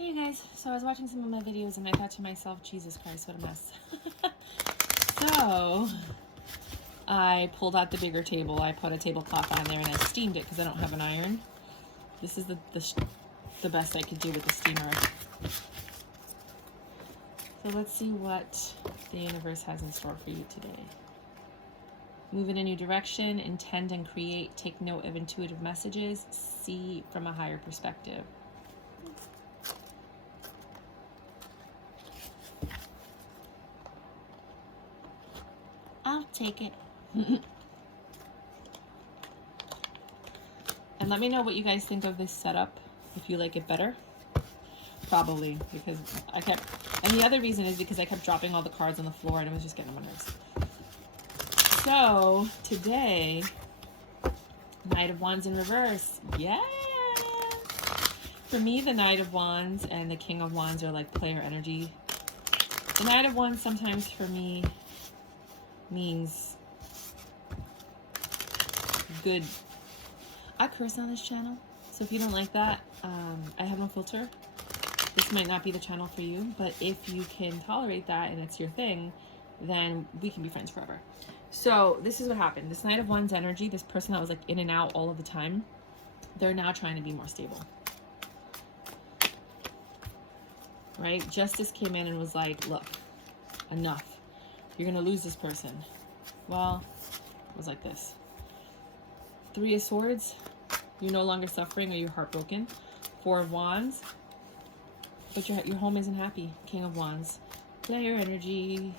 Hey you guys, so I was watching some of my videos and I thought to myself, Jesus Christ, what a mess. So I pulled out the bigger table, I put a tablecloth on there and I steamed it because I don't have an iron. This is the best I could do with the steamer. So let's see what the universe has in store for you today. Move in a new direction, intend and create, take note of intuitive messages, see from a higher perspective. I'll take it. And let me know what you guys think of this setup, if you like it better. Probably, because I kept, and the other reason is because I kept dropping all the cards on the floor and it was just getting on my nerves. So, today, Knight of Wands in reverse. Yes! For me, the Knight of Wands and the King of Wands are like player energy. The Knight of Wands sometimes for me means good. I curse on this channel, so if you don't like that, I have no filter. This might not be the channel for you, but if you can tolerate that and it's your thing, then we can be friends forever. So this is what happened. This Knight of Wands energy, this person that was like in and out all of the time, they're now trying to be more stable. Right? Justice came in and was like, look, enough. You're going to lose this person. Well, it was like this. Three of Swords, you're no longer suffering or you're heartbroken. Four of Wands, but your home isn't happy. King of Wands, player energy.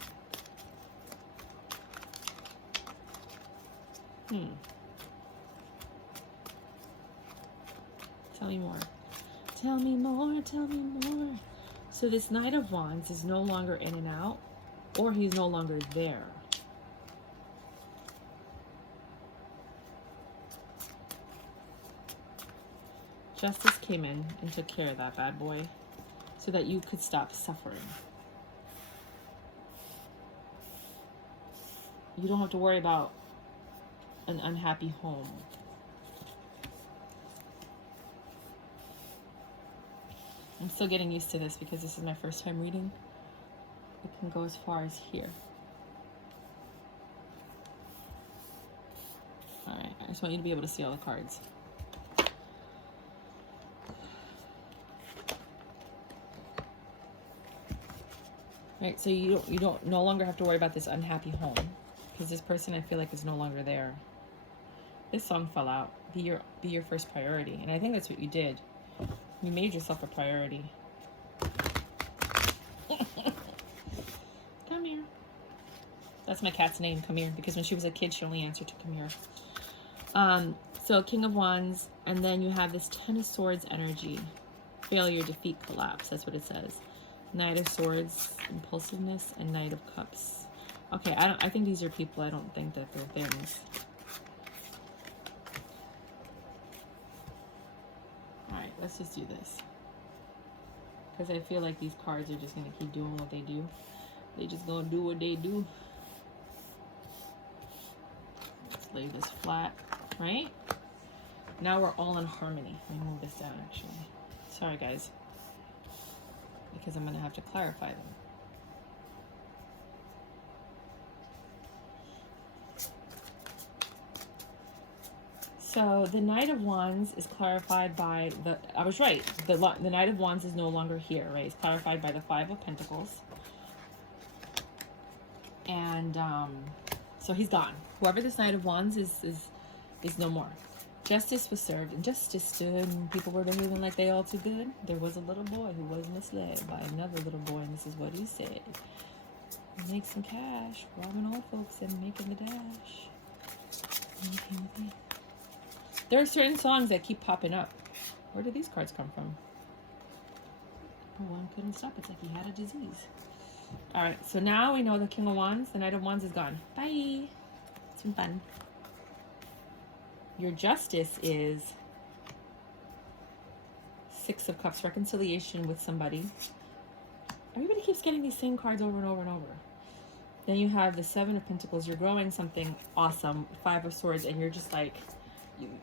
Tell me more. Tell me more, tell me more. So this Knight of Wands is no longer in and out, or he's no longer there. Justice came in and took care of that bad boy so that you could stop suffering. You don't have to worry about an unhappy home. I'm still getting used to this because this is my first time reading. It can go as far as here. Alright, I just want you to be able to see all the cards. Right, so you don't no longer have to worry about this unhappy home because this person I feel like is no longer there. This song fell out. Be your first priority, and I think that's what you did. You made yourself a priority. Come here. That's my cat's name, Come Here, because when she was a kid, she only answered to Come Here. So King of Wands, and then you have this Ten of Swords energy. Failure, defeat, collapse. That's what it says. Knight of Swords, impulsiveness, and Knight of Cups. Okay, I think these are people. I don't think that they're things. Alright, let's just do this. Because I feel like these cards are just going to keep doing what they do. They just going to do what they do. Let's lay this flat, right? Now we're all in harmony. Let me move this down, actually. Sorry, guys. Because I'm going to have to clarify them. So the Knight of Wands is clarified by the, I was right, the Knight of Wands is no longer here, right? It's clarified by the Five of Pentacles. And so he's gone. Whoever this Knight of Wands is no more. Justice was served, and justice stood, and people were behaving like they all too good. There was a little boy who was misled by another little boy, and this is what he said. Make some cash, robbing old folks and making the dash. There are certain songs that keep popping up. Where did these cards come from? Oh, one couldn't stop. It's like he had a disease. Alright, so now we know the King of Wands, the Knight of Wands is gone. Bye! It's been fun. Your Justice is Six of Cups, reconciliation with somebody. Everybody keeps getting these same cards over and over and over. Then you have the Seven of Pentacles. You're growing something awesome. Five of Swords, and you're just like,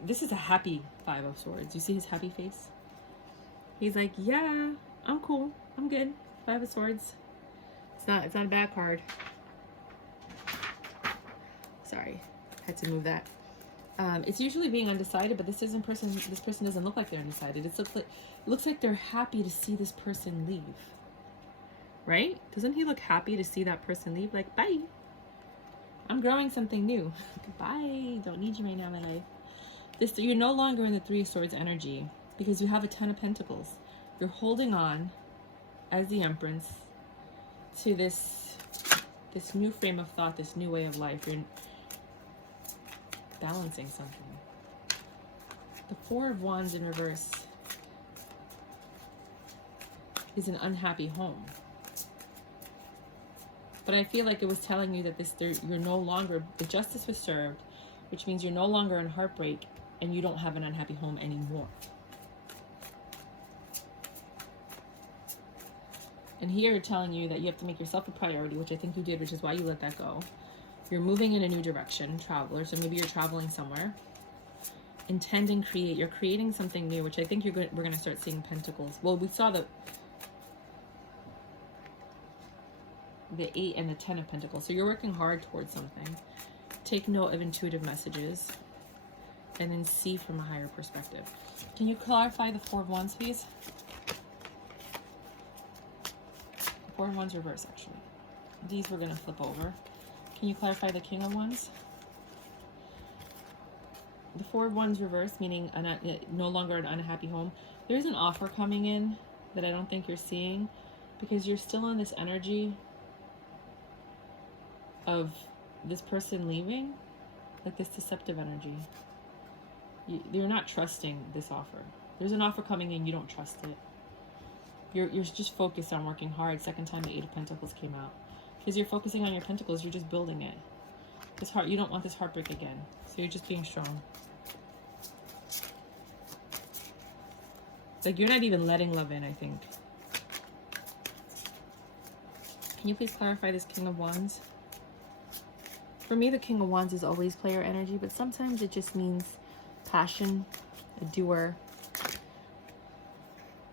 this is a happy Five of Swords. You see his happy face? He's like, yeah, I'm cool. I'm good. Five of Swords. It's not a bad card. Sorry, had to move that. It's usually being undecided, but this person doesn't look like they're undecided. It looks like they're happy to see this person leave. Right? Doesn't he look happy to see that person leave? Like, bye. I'm growing something new. Bye. Don't need you right now in my life. You're no longer in the Three of Swords energy because you have a Ten of Pentacles. You're holding on as the Empress to this new frame of thought, this new way of life. You're balancing something. The Four of Wands in reverse is an unhappy home. But I feel like it was telling you that you're no longer, the justice was served, which means you're no longer in heartbreak and you don't have an unhappy home anymore. And here you're telling you that you have to make yourself a priority, which I think you did, which is why you let that go. You're moving in a new direction, traveler. So maybe you're traveling somewhere. Intend and create. You're creating something new, which I think we're going to start seeing pentacles. Well, we saw the 8 and the 10 of Pentacles. So you're working hard towards something. Take note of intuitive messages and then see from a higher perspective. Can you clarify the Four of Wands, please? Four of Wands reverse, actually. These we're going to flip over. Can you clarify the King of Wands? The Four of Wands reverse, meaning no longer an unhappy home. There's an offer coming in that I don't think you're seeing because you're still in this energy of this person leaving, like this deceptive energy. You're not trusting this offer. There's an offer coming in, you don't trust it. You're just focused on working hard. Second time the 8 of Pentacles came out. Because you're focusing on your pentacles, you're just building it. You don't want this heartbreak again. So you're just being strong. Like you're not even letting love in, I think. Can you please clarify this King of Wands? For me, the King of Wands is always player energy, but sometimes it just means passion, a doer.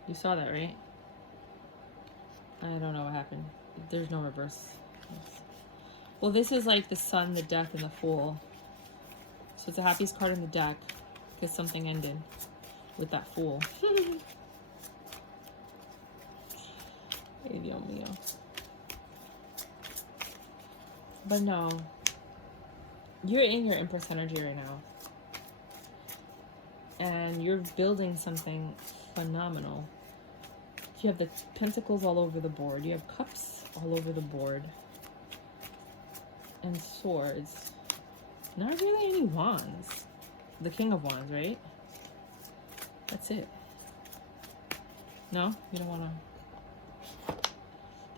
You saw that, right? I don't know what happened. There's no reverse. Well, this is like the Sun, the Death, and the Fool. So it's the happiest card in the deck because something ended with that Fool. Ay, Dios mío. But no, you're in your Empress energy right now. And you're building something phenomenal. You have the Pentacles all over the board. You have Cups all over the board. And Swords. Not really any Wands. The King of Wands, right? That's it. No? You don't want to...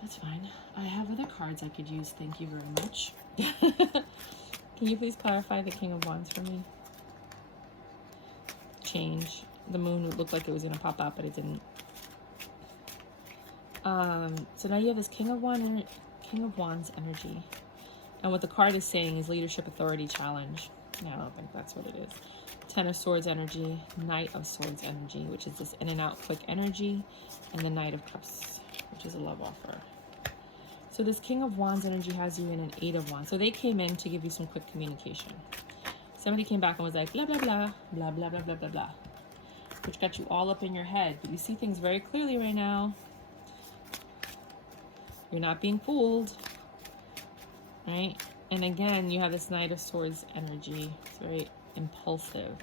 That's fine. I have other cards I could use. Thank you very much. Can you please clarify the King of Wands for me? Change. The moon looked like it was going to pop out, but it didn't. So now you have this King of Wands energy. And what the card is saying is leadership, authority, challenge. Yeah, I don't think that's what it is. 10 of Swords energy, Knight of Swords energy, which is this in and out quick energy, and the Knight of Cups, which is a love offer. So this King of Wands energy has you in an 8 of Wands. So they came in to give you some quick communication. Somebody came back and was like, blah, blah, blah, blah, blah, blah, blah, blah, blah, which got you all up in your head. But you see things very clearly right now. You're not being fooled, right? And again, you have this Knight of Swords energy. It's very impulsive.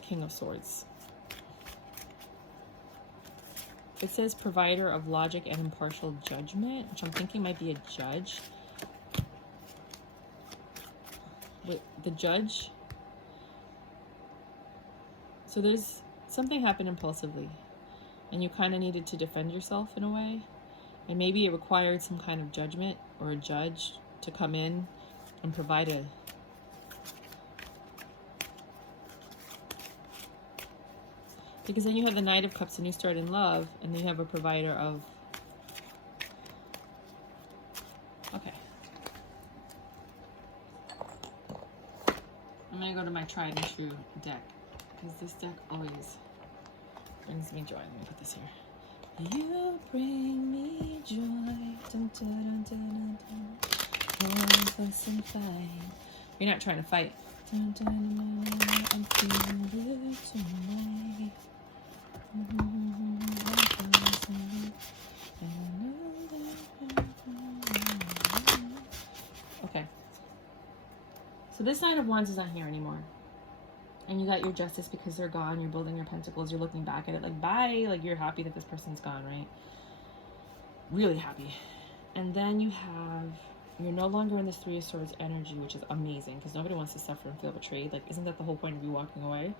King of Swords. It says provider of logic and impartial judgment, which I'm thinking might be a judge. Wait, the judge? So there's something happened impulsively. And you kind of needed to defend yourself in a way. And maybe it required some kind of judgment or a judge to come in and provide a... Because then you have the Knight of Cups and you start in love, and then you have a provider of... Okay. I'm going to go to my tried and true deck. Because this deck always brings me joy. Let me put this here. You bring me joy. Dun, dun, dun, dun, dun, dun. Close and fight. You're not trying to fight. Dun, dun, dun, dun. I'm feeling good tonight. Okay. So this Knight of Wands is not here anymore. And you got your Justice because they're gone. You're building your Pentacles. You're looking back at it like, bye. Like, you're happy that this person's gone, right? Really happy. And then you have, you're no longer in this Three of Swords energy, which is amazing because nobody wants to suffer and feel betrayed. Like, isn't that the whole point of you walking away?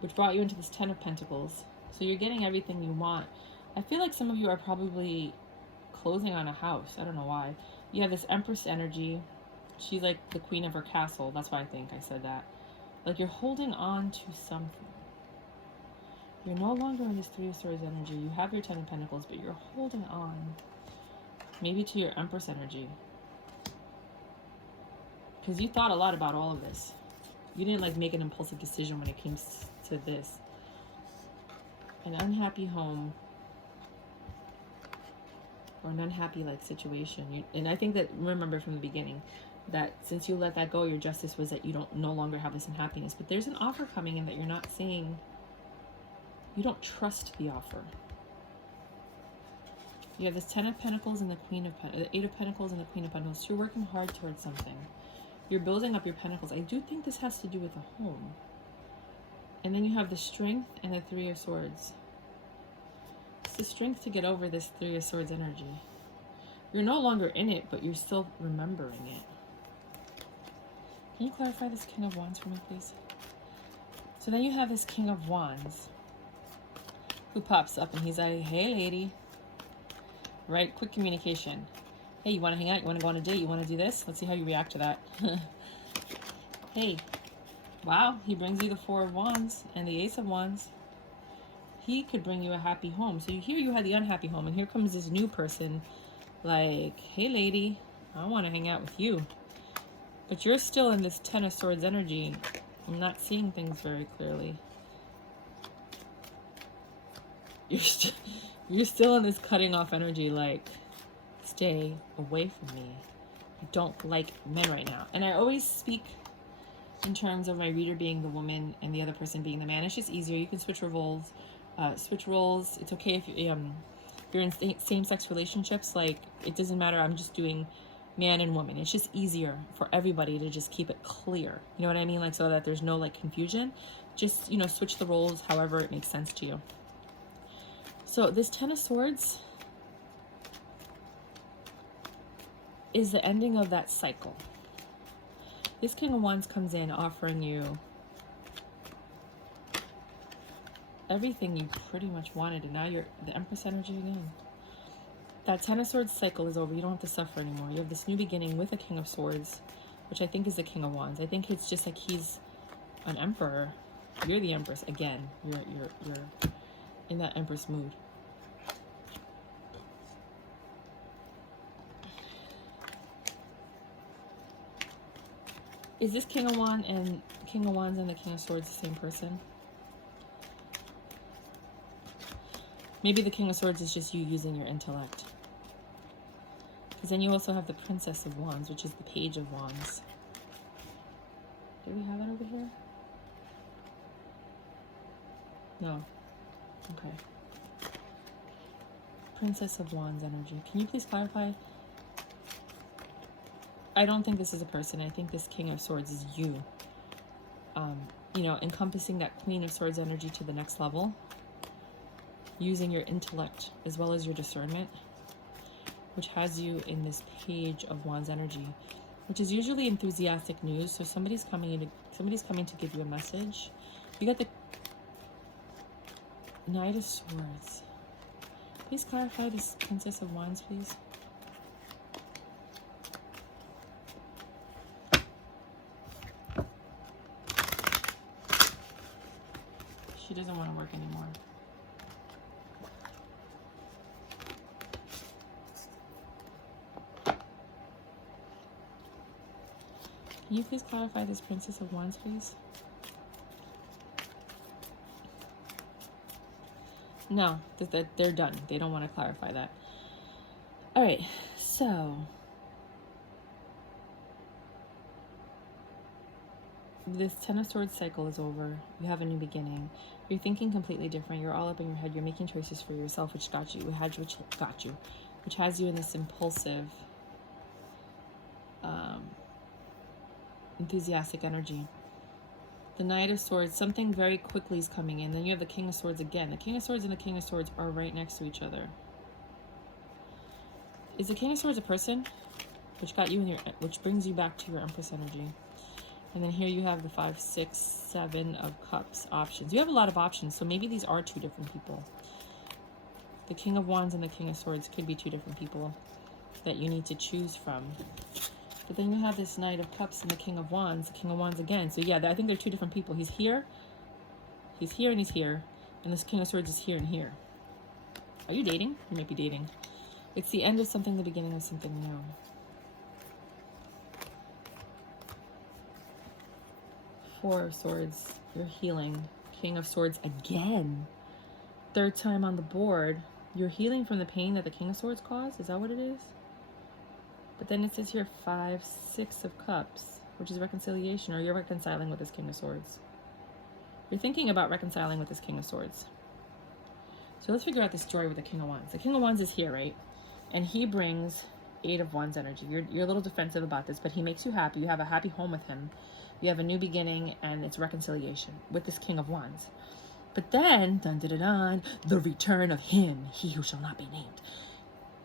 Which brought you into this Ten of Pentacles. So you're getting everything you want. I feel like some of you are probably closing on a house. I don't know why. You have this Empress energy. She's like the queen of her castle. That's why I think I said that. Like, you're holding on to something. You're no longer in this Three of Swords energy. You have your Ten of Pentacles, but you're holding on. Maybe to your Empress energy. Because you thought a lot about all of this. You didn't like make an impulsive decision when it came to this. An unhappy home. Or an unhappy like situation. And I think that, remember from the beginning, that since you let that go, your Justice was that you don't no longer have this unhappiness. But there's an offer coming in that you're not seeing. You don't trust the offer. You have this Ten of Pentacles and the Queen of Pentacles, the Eight of Pentacles and the Queen of Pentacles. So you're working hard towards something. You're building up your Pentacles. I do think this has to do with a home. And then you have the Strength and the Three of Swords. It's the strength to get over this Three of Swords energy. You're no longer in it, but you're still remembering it. Can you clarify this King of Wands for me, please? So then you have this King of Wands who pops up and he's like, hey, lady. Right? Quick communication. Hey, you want to hang out? You want to go on a date? You want to do this? Let's see how you react to that. Hey. Wow. He brings you the Four of Wands and the Ace of Wands. He could bring you a happy home. So here you had the unhappy home, and here comes this new person like, hey, lady, I want to hang out with you. But you're still in this Ten of Swords energy. I'm not seeing things very clearly. You're still in this cutting off energy, like, stay away from me. I don't like men right now. And I always speak in terms of my reader being the woman and the other person being the man. It's just easier. You can switch roles. It's okay if you're in same-sex relationships. Like, it doesn't matter. I'm just doing man and woman. It's just easier for everybody to just keep it clear. You know what I mean? Like, so that there's no like confusion. Just, you know, switch the roles however it makes sense to you. So this Ten of Swords is the ending of that cycle. This King of Wands comes in offering you everything you pretty much wanted, and now you're the Empress energy again. That Ten of Swords cycle is over. You don't have to suffer anymore. You have this new beginning with a King of Swords, which I think is the King of Wands. I think it's just like he's an emperor. You're the Empress again. You're in that Empress mood. Is this King of Wands and the King of Swords the same person? Maybe the King of Swords is just you using your intellect. Because then you also have the Princess of Wands, which is the Page of Wands. Do we have that over here? No. Okay. Princess of Wands energy. Can you please clarify? I don't think this is a person. I think this King of Swords is you. You know, encompassing that Queen of Swords energy to the next level. Using your intellect as well as your discernment, which has you in this Page of Wands energy, which is usually enthusiastic news. So somebody's coming to give you a message. You got the Knight of Swords. Please clarify this Princess of Wands, please. She doesn't want to work anymore. Can you please clarify this Princess of Wands, please? No, they're done. They don't want to clarify that. All right, so this Ten of Swords cycle is over. You have a new beginning. You're thinking completely different. You're all up in your head. You're making choices for yourself, which has you in this impulsive, enthusiastic energy. The Knight of Swords, something very quickly is coming in. Then you have the King of Swords again. The King of Swords and the King of Swords are right next to each other. Is the King of Swords a person? Which brings you back to your Empress energy. And then here you have the 5, 6, 7 of Cups options. You have a lot of options, so maybe these are two different people. The King of Wands and the King of Swords could be two different people that you need to choose from. But then you have this Knight of Cups and the King of Wands again. So yeah, I think they're two different people. He's here, and he's here. And this King of Swords is here and here. Are you dating? You might be dating. It's the end of something, the beginning of something new. Four of Swords, you're healing. King of Swords again. Third time on the board. You're healing from the pain that the King of Swords caused? Is that what it is? But then it says here 5, 6 of Cups, which is reconciliation, or you're reconciling with this King of Swords. You're thinking about reconciling with this King of Swords. So let's figure out this story with the King of Wands. The King of Wands is here, right? And he brings 8 of Wands energy. You're a little defensive about this, but he makes you happy. You have a happy home with him. You have a new beginning, and it's reconciliation with this King of Wands. But then, dun dun dun dun, the return of him, he who shall not be named.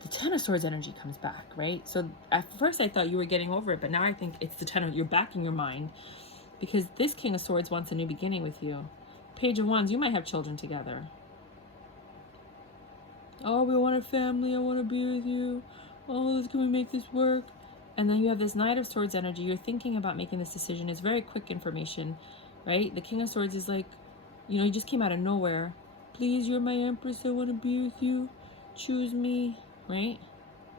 The Ten of Swords energy comes back, right? So at first I thought you were getting over it, but now I think it's the Ten of, you're back in your mind, because this King of Swords wants a new beginning with you. Page of Wands, you might have children together. Oh, we want a family, I want to be with you. Oh, can we make this work? And then you have this Knight of Swords energy. You're thinking about making this decision. It's very quick information, right? The King of Swords is like, you know, he just came out of nowhere. Please, you're my Empress, I want to be with you. Choose me. Right?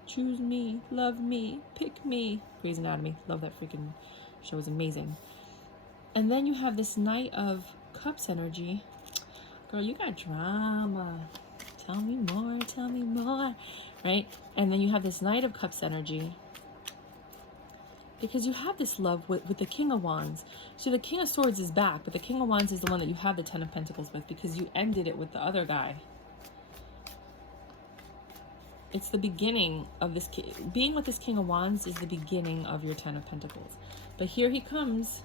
Choose me, love me, pick me. Grey's Anatomy, love that freaking show, is amazing. And then you have this Knight of Cups energy. Girl, you got drama. Tell me more, right? And then you have this Knight of Cups energy, because you have this love with the King of Wands. So the King of Swords is back, but the King of Wands is the one that you have the Ten of Pentacles with, because you ended it with the other guy. It's the beginning of this, being with this King of Wands is the beginning of your Ten of Pentacles. But here he comes,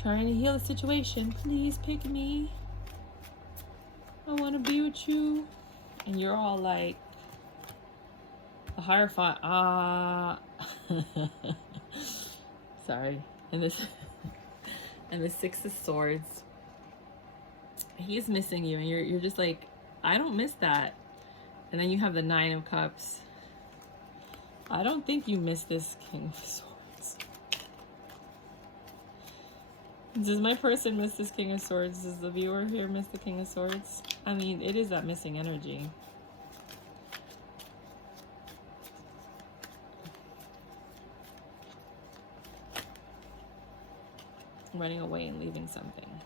trying to heal the situation. Please pick me. I want to be with you. And you're all like, the Hierophant, sorry. And this, and the Six of Swords, he's missing you. And you're just like, I don't miss that. And then you have the Nine of Cups. I don't think you miss this King of Swords. Does my person miss this King of Swords? Does the viewer here miss the King of Swords? I mean, it is that missing energy. Running away and leaving something.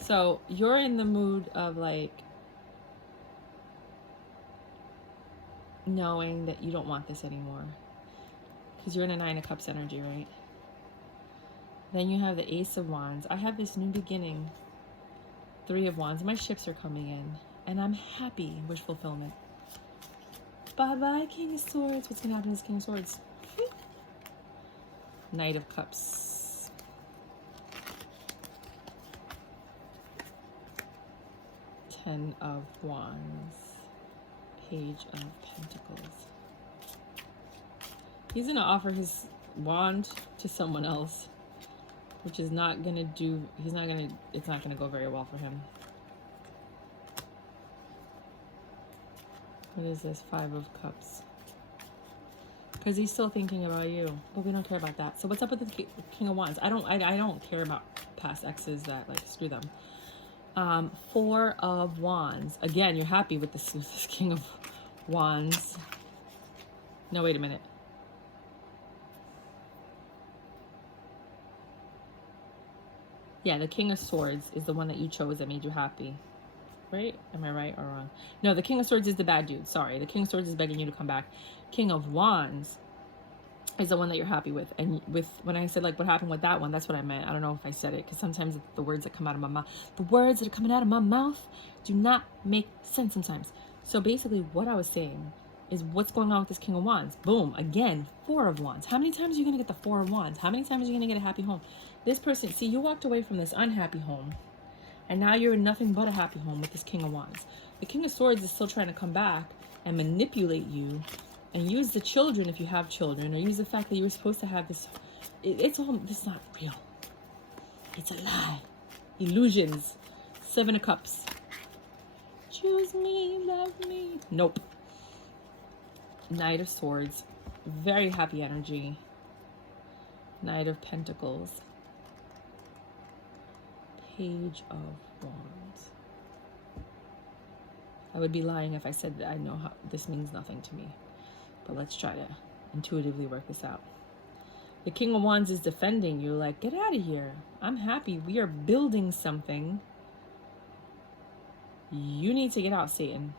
So you're in the mood of like, knowing that you don't want this anymore, because you're in a Nine of Cups energy, right? Then you have the Ace of Wands. I have this new beginning. 3 of Wands. My ships are coming in, and I'm happy. Wish fulfillment. Bye-bye, King of Swords. What's going to happen to this King of Swords? Knight of Cups. Ten of Wands. Page of Pentacles. He's going to offer his wand to someone else, which is not going to do, it's not going to go very well for him. What is this? 5 of Cups. Because he's still thinking about you, but we don't care about that. So what's up with the King of Wands? I don't care about past exes that, like, screw them. 4 of Wands. Again, you're happy with this King of Wands. No, wait a minute. Yeah, the King of Swords is the one that you chose that made you happy. right? Am I right or wrong? No, the King of Swords is the bad dude. Sorry. The King of Swords is begging you to come back. King of Wands is the one that you're happy with. And with when I said like what happened with that one, that's what I meant. I don't know if I said it because sometimes the words that come out of my mouth, the words that are coming out of my mouth do not make sense sometimes. So basically what I was saying is what's going on with this King of Wands. Boom, again, Four of Wands. How many times are you going to get the Four of Wands? How many times are you going to get a happy home? This person, see, you walked away from this unhappy home, and now you're in nothing but a happy home with this King of Wands. The King of Swords is still trying to come back and manipulate you and use the children if you have children, or use the fact that you were supposed to have this. It's not real. It's a lie. Illusions. Seven of Cups. Choose me, love me. Nope. Knight of Swords. Very happy energy. Knight of Pentacles. Page of Wands. I would be lying if I said that I know how this means nothing to me. But let's try to intuitively work this out. The King of Wands is defending you, like, get out of here. I'm happy. We are building something. You need to get out, Satan.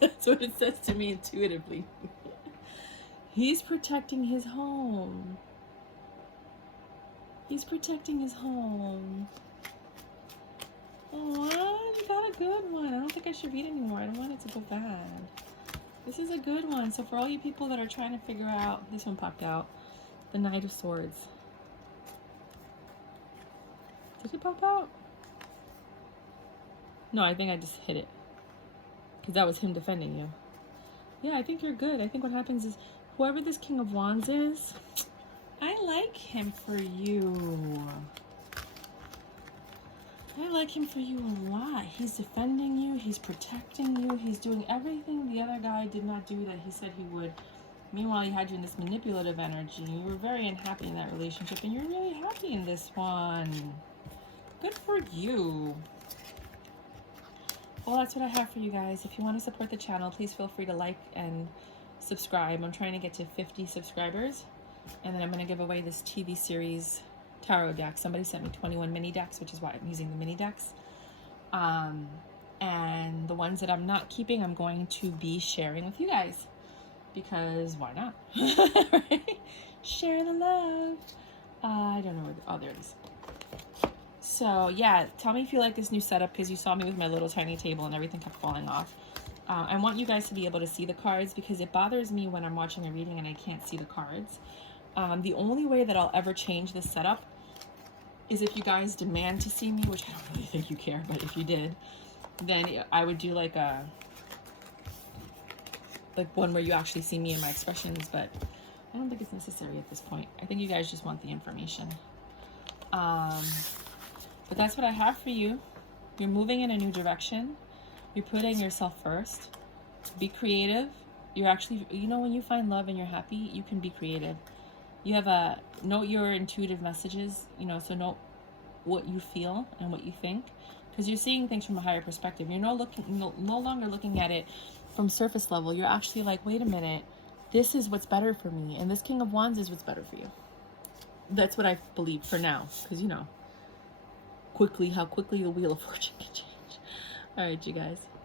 That's what it says to me intuitively. He's protecting his home. He's protecting his home. Oh, you got a good one. I don't think I should read anymore. I don't want it to go bad. This is a good one. So for all you people that are trying to figure out, this one popped out. The Knight of Swords. Did it pop out? No, I think I just hit it. Because that was him defending you. Yeah, I think you're good. I think what happens is, whoever this King of Wands is, I like him for you. I like him for you a lot. He's defending you. He's protecting you. He's doing everything the other guy did not do that he said he would. Meanwhile, he had you in this manipulative energy. You were very unhappy in that relationship, and you're really happy in this one. Good for you. Well, that's what I have for you guys. If you want to support the channel, please feel free to like and subscribe. I'm trying to get to 50 subscribers, and then I'm going to give away this TV series tarot deck. Somebody sent me 21 mini decks, which is why I'm using the mini decks. And the ones that I'm not keeping, I'm going to be sharing with you guys, because why not? Right? Share the love. I don't know where oh, there it is. So yeah, tell me if you like this new setup, because you saw me with my little tiny table and everything kept falling off. I want you guys to be able to see the cards, because it bothers me when I'm watching a reading and I can't see the cards. The only way that I'll ever change this setup is if you guys demand to see me, which I don't really think you care, but if you did, then I would do like one where you actually see me and my expressions, but I don't think it's necessary at this point. I think you guys just want the information. But that's what I have for you. You're moving in a new direction. You're putting yourself first. Be creative. You're actually, you know, when you find love and you're happy, you can be creative. You have note your intuitive messages, you know, so note what you feel and what you think, because you're seeing things from a higher perspective. You're no longer looking at it from surface level. You're actually like, wait a minute, this is what's better for me, and this King of Wands is what's better for you. That's what I believe for now, because, you know, how quickly the Wheel of Fortune can change. All right, you guys.